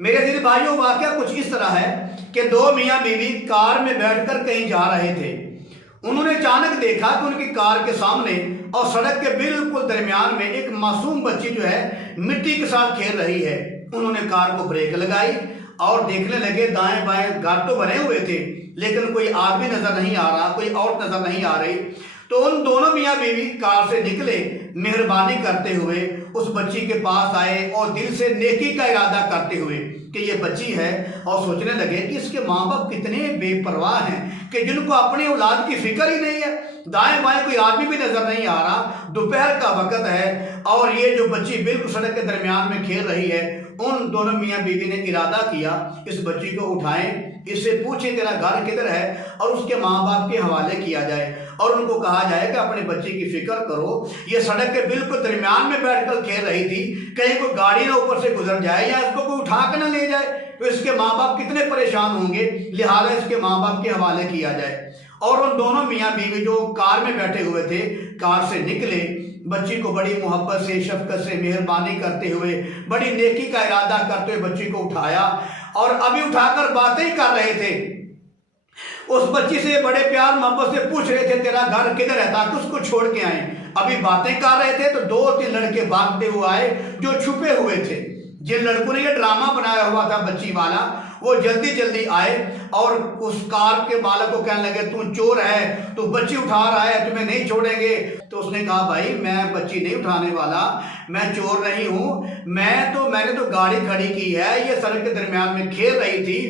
میرے عزیز بھائیوں، واقعہ کچھ اس طرح ہے کہ دو میاں بیوی کار میں بیٹھ کر کہیں جا رہے تھے۔ انہوں نے اچانک دیکھا کہ ان کی کار کے سامنے اور سڑک کے بالکل درمیان میں ایک معصوم بچی جو ہے مٹی کے ساتھ کھیل رہی ہے۔ انہوں نے کار کو بریک لگائی اور دیکھنے لگے دائیں بائیں گھر تو بنے ہوئے تھے لیکن کوئی آدمی نظر نہیں آ رہا، کوئی عورت نظر نہیں آ رہی۔ تو ان دونوں میاں بیوی کار سے نکلے، مہربانی کرتے ہوئے اس بچی کے پاس آئے اور دل سے نیکی کا ارادہ کرتے ہوئے کہ یہ بچی ہے، اور سوچنے لگے کہ اس کے ماں باپ کتنے بے پرواہ ہیں کہ جن کو اپنی اولاد کی فکر ہی نہیں ہے۔ دائیں بائیں کوئی آدمی بھی نظر نہیں آ رہا، دوپہر کا وقت ہے اور یہ جو بچی بالکل سڑک کے درمیان میں کھیل رہی ہے۔ ان دونوں میاں بیوی نے ارادہ کیا اس بچی کو اٹھائیں، اس سے پوچھیں تیرا گھر کدھر ہے، اور اس کے ماں باپ کے حوالے کیا جائے اور ان کو کہا جائے کہ اپنے بچے کی فکر کرو، یہ سڑک کے بالکل درمیان میں بیٹھ کر کھیل رہی تھی، کہیں کوئی گاڑی نہ اوپر سے گزر جائے یا اس کو کوئی اٹھا کے نہ لے جائے تو اس کے ماں باپ کتنے پریشان ہوں گے، لہٰذا اس کے ماں باپ کے حوالے کیا جائے۔ اور ان دونوں میاں بیوی جو کار میں بیٹھے ہوئے تھے کار سے نکلے، بچی کو بڑی محبت سے، شفقت سے، مہربانی کرتے ہوئے، بڑی نیکی کا ارادہ کرتے ہوئے بچی کو اٹھایا، اور ابھی اٹھا کر باتیں کر رہے تھے۔ اس بچی سے بڑے پیار محبت سے پوچھ رہے تھے تیرا گھر کدھر ہے تاکہ اس کو چھوڑ کے آئیں۔ ابھی باتیں کر رہے تھے تو دو تین لڑکے بھاگتے ہوئے آئے جو چھپے ہوئے تھے۔ جن لڑکوں نے یہ ڈرامہ بنایا ہوا تھا بچی والا، وہ جلدی جلدی آئے اور اس کار کے مالک کو کہنے لگے تو چور ہے، تو بچی اٹھا رہا ہے، تمہیں نہیں چھوڑیں گے۔ تو اس نے کہا بھائی میں بچی نہیں اٹھانے والا، میں چور نہیں ہوں، میں نے تو گاڑی کھڑی کی ہے، یہ سڑک کے درمیان میں کھیل رہی تھی،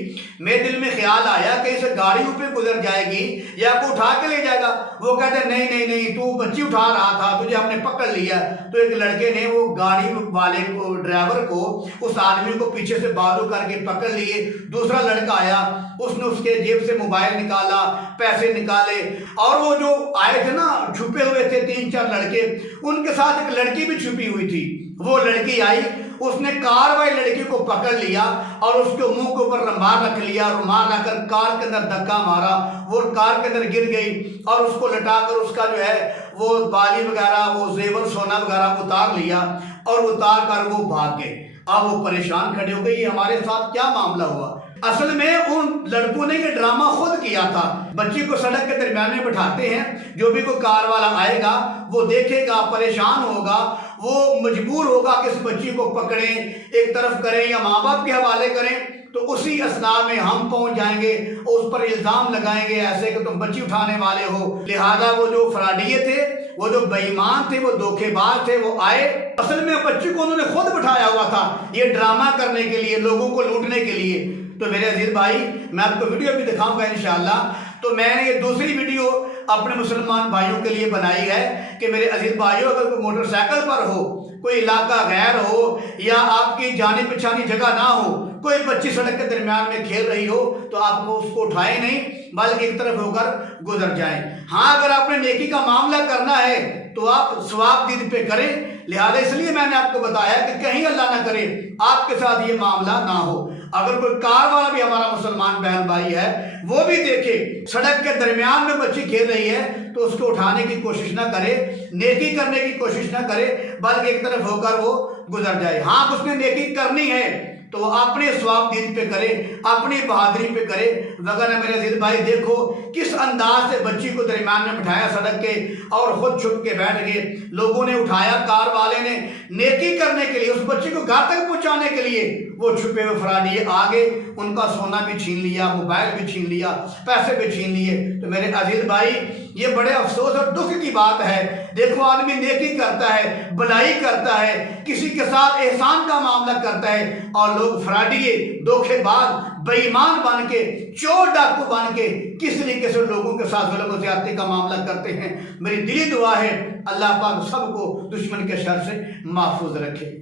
میرے دل میں خیال آیا کہ اسے گاڑی اوپر گزر جائے گی یا کوئی اٹھا کے لے جائے گا۔ وہ کہتے نہیں نہیں نہیں، تو بچی اٹھا رہا تھا، تجھے ہم نے پکڑ لیا۔ تو ایک لڑکے نے وہ گاڑی والے کو، ڈرائیور کو، اس آدمی کو پیچھے سے بازو کر کے پکڑ لیے۔ دوسرا لڑکا آیا، اس نے اس کے جیب سے موبائل نکالا، پیسے نکالے، اور وہ جو آئے تھے نا چھپے ہوئے تھے تین چار لڑکے، ان کے ساتھ ایک لڑکی بھی چھپی ہوئی تھی۔ وہ لڑکی آئی، اس نے کار والی لڑکی کو پکڑ لیا اور اس کے منہ کے اوپر رومال رکھ لیا، رومال رکھ کر کار کے اندر دھکا مارا، وہ کار کے اندر گر گئی، اور اس کو لٹا کر اس کا جو ہے وہ بالی وغیرہ، وہ زیور سونا وغیرہ اتار لیا، اور اتار کر وہ بھاگ گئے۔ اب وہ پریشان کھڑے ہو گئے یہ ہمارے ساتھ کیا معاملہ ہوا؟ اصل میں ان لڑکوں نے یہ ڈرامہ خود کیا تھا۔ بچی کو سڑک کے درمیان میں بٹھاتے ہیں، جو بھی کوئی کار والا آئے گا وہ دیکھے گا، پریشان ہوگا، وہ مجبور ہوگا کہ اس بچی کو پکڑیں، ایک طرف کریں یا ماں باپ کے حوالے کریں، تو اسی اثناء میں ہم پہنچ جائیں گے اور اس پر الزام لگائیں گے ایسے کہ تم بچی اٹھانے والے ہو۔ لہذا وہ جو فراڈیے تھے، وہ جو بے ایمان تھے، وہ دھوکے باز تھے، وہ آئے۔ اصل میں بچی کو انہوں نے خود بٹھایا ہوا تھا یہ ڈرامہ کرنے کے لیے، لوگوں کو لوٹنے کے لیے۔ تو میرے عزیز بھائی، میں آپ کو ویڈیو بھی دکھاؤں گا انشاءاللہ۔ تو میں نے یہ دوسری ویڈیو اپنے مسلمان بھائیوں کے لیے بنائی ہے کہ میرے عزیز بھائیوں، اگر کوئی موٹر سائیکل پر ہو، کوئی علاقہ غیر ہو یا آپ کی جانی پہچانی جگہ نہ ہو، کوئی بچی سڑک کے درمیان میں کھیل رہی ہو، تو آپ کو اس کو اٹھائیں نہیں بلکہ ایک طرف ہو کر گزر جائیں۔ ہاں، اگر آپ نے نیکی کا معاملہ کرنا ہے تو آپ ثواب دید پہ کریں، لہذا اس لیے میں نے آپ کو بتایا کہ کہیں اللہ نہ کرے آپ کے ساتھ یہ معاملہ نہ ہو۔ اگر کوئی کار والا بھی ہمارا مسلمان بہن بھائی ہے، وہ بھی دیکھے سڑک کے درمیان میں بچی کھیل رہی ہے تو اس کو اٹھانے کی کوشش نہ کرے، نیکی کرنے کی کوشش نہ کرے بلکہ ایک طرف ہو کر وہ گزر جائے۔ ہاں، اس نے نیکی کرنی ہے تو وہ اپنے ثواب دید پہ کرے، اپنی بہادری پہ کرے، وگرنہ میرے عزیز بھائی دیکھو کس انداز سے بچی کو درمیان میں بٹھایا سڑک کے، اور خود چھپ کے بیٹھ گئے۔ لوگوں نے اٹھایا، کار والے نے نیکی کرنے کے لیے، اس بچی کو گھر تک پہنچانے کے لیے وہ چھپے ہوئے فراڈیے آگے، ان کا سونا بھی چھین لیا، موبائل بھی چھین لیا، پیسے بھی چھین لیے۔ تو میرے عزیز بھائی، یہ بڑے افسوس اور دکھ کی بات ہے۔ دیکھو آدمی نیکی کرتا ہے، بھلائی کرتا ہے، کسی کے ساتھ احسان کا معاملہ کرتا ہے، اور لوگ فراڈیے، دھوکے باز، بے ایمان بن کے، چور ڈاکو بن کے کس طریقے سے لوگوں کے ساتھ ظلم و زیادتی کا معاملہ کرتے ہیں۔ میری دلی دعا ہے اللہ پاک سب کو دشمن کے شر سے محفوظ رکھے۔